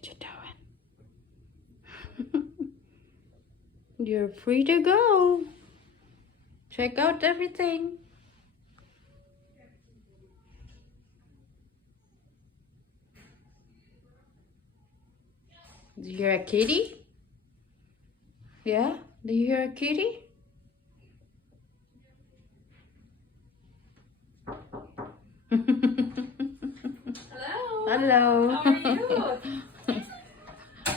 What you doing? You're free to go. Check out everything. Do you hear a kitty? Yeah? Do you hear a kitty? Hello. Hello. How are you?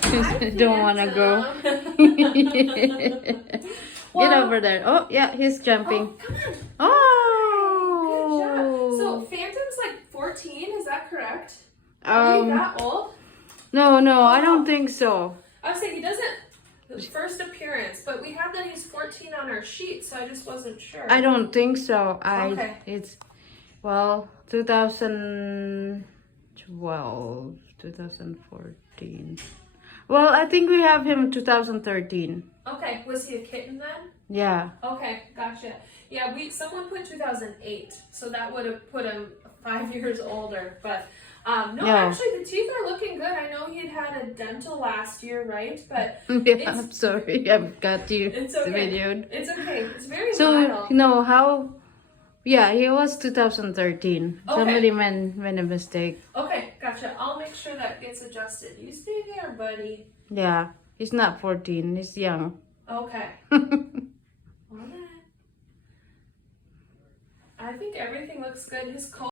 I don't want to go. Get over there. Oh, yeah, he's jumping. Oh, come on. Good job. Oh. So Phantom's like 14, is that correct? Are you that old? No, I don't think so. I was saying he doesn't, his first appearance, but we have that he's 14 on our sheet, so I just wasn't sure. I don't think so. Okay. It's, well, 2012, 2014. Well, I think we have him in 2013. Okay, was he a kitten then? Yeah. Okay, gotcha. Yeah, someone put 2008, so that would have put him 5 years older. But no, actually the teeth are looking good. I know he had a dental last year, right? But Yeah, I'm sorry, I've got you it's okay. videoed. It's okay. It's very So, mild. you know how? Yeah, he was 2013. Okay. Somebody made a mistake. Okay, gotcha. I'll make sure that gets adjusted. You stay there, buddy. Yeah, he's not 14. He's young. Okay. I think everything looks good. His coat